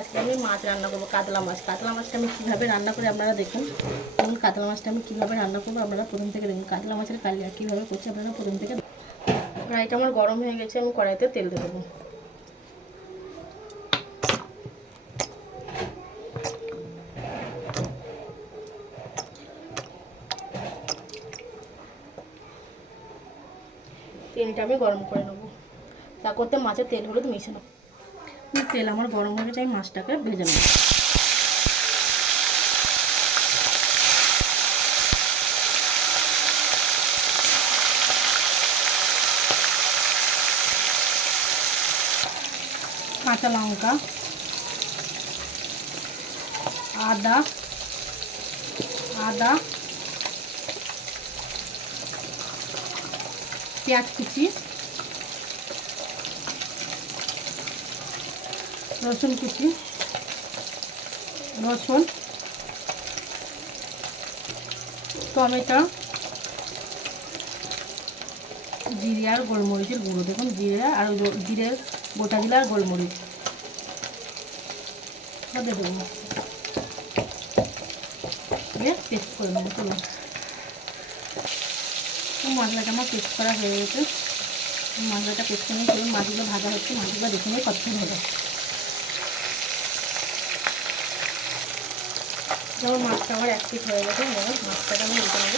আজকে আমি মাছ রান্না করব, কাতলা মাছ। কাতলা মাছটা আমি কীভাবে রান্না করি আপনারা দেখুন। এবং কাতলা মাছটা আমি কীভাবে রান্না করব আপনারা প্রথম থেকে দেখুন। কাতলা মাছের কালিয়া কীভাবে করছি আপনারা প্রথম থেকে কড়াইটা আমার গরম হয়ে গেছে, আমি কড়াইতে তেল দিয়ে দেবো। তেলটা আমি গরম করে নেব। তা করতে মাছের তেল হলুদ মিশে নেব। তেল আমার গরম হয়ে আমি মাছটাকে ভেজে নেব। কাঁচা লঙ্কা আদা আদা পেঁয়াজ কুচি রসুন কুচি, রসুন, টমেটো, জিরে আর গোলমরিচের গুঁড়ো। দেখুন, জিরে আর জিরে গোটা জিরে আর গোলমরিচ। দিয়ে দিয়ে পেস্ট করে নেব, চলুন। মশলাটা আমার পেস্ট করা হয়ে গেছে। মশলাটা পেস্ট করে নিয়ে চলুন মাছগুলো ভাজা হচ্ছে মাছগুলো দেখে নিয়ে কতক্ষণ হবে যেমন মাছটা আমার পিস হয়ে গেছে যেমন মাছটাকে আমি উঠে নেব।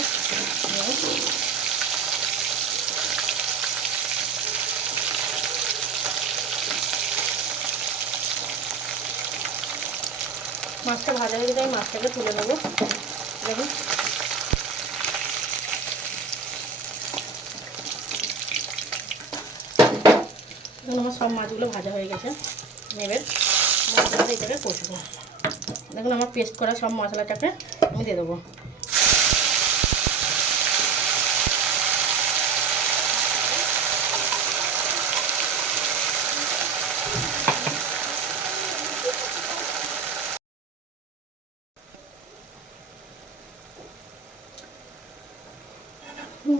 মাছটা ভাজা হয়ে গেছে, আমি মাছটাকে তুলে নেব। দেখুন। আমার সব মাছগুলো ভাজা হয়ে গেছে। নেবে মশলাটা এটাকে কষবো। দেখুন আমার পেস্ট করা সব মশলাটাকে আমি দিয়ে দেবো।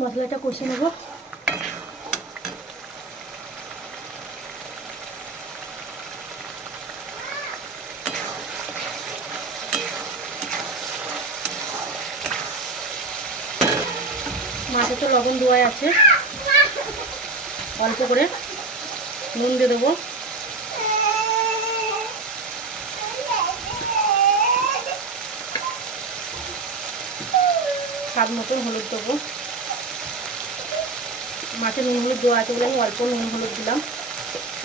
মশলাটা কষে নেব। মাছে তো লবণ দেওয়াই আছে। অল্প করে নুন দিয়ে দেবো। স্বাদ মতন হলুদ দেবো। মাছে নুন হলুদ দেওয়া আছে বলে আমি অল্প নুন হলুদ দিলাম।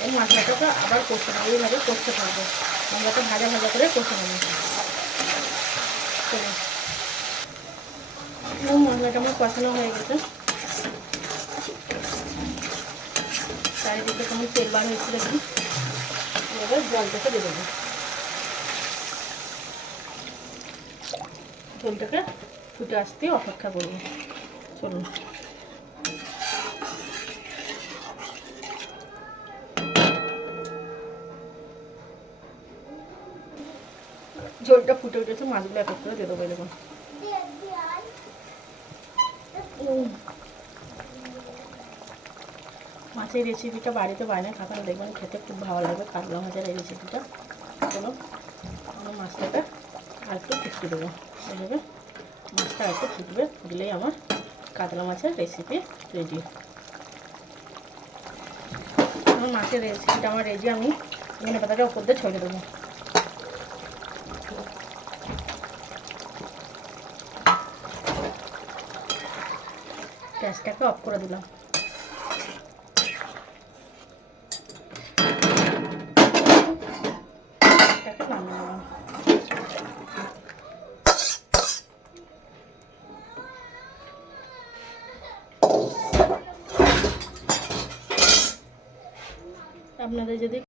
এই মশলাটাকে আবার কষতে নেব এইভাবে কষতে থাকব। মশলাটা ভাজা ভাজা করে কষে নেব চলুন এবং মশলাটা আমার কষানো হয়ে গেছে। চারিদিকে কেমন তেল বার হয়েছে দেখুন। এবার জলটাকে দেবো। জলটাকে ফুটে আসতে অপেক্ষা করব। চলুন। ঝোলটা ফুটে উঠেছে, মাছগুলো এক করে দিয়ে দেবো উম। মাছের রেসিপিটা বাড়িতে বানিয়ে খাবেন দেখবেন, খেতে খুব ভালো লাগবে, কাতলা মাছের এই রেসিপিটা চলো আমার মাছটাকে আর একটু ফুটতে দেবো। এইভাবে মাছটা আর একটু ফুটবে ফুটলেই আমার কাতলা মাছের রেসিপি রেডি আমার মাছের রেসিপিটা আমার রেডি আমি ধনে পাতাটা উপর দিয়ে ছড়িয়ে দেবো। গ্যাসটাকে অফ করে দিলাম। আপনাদের যদি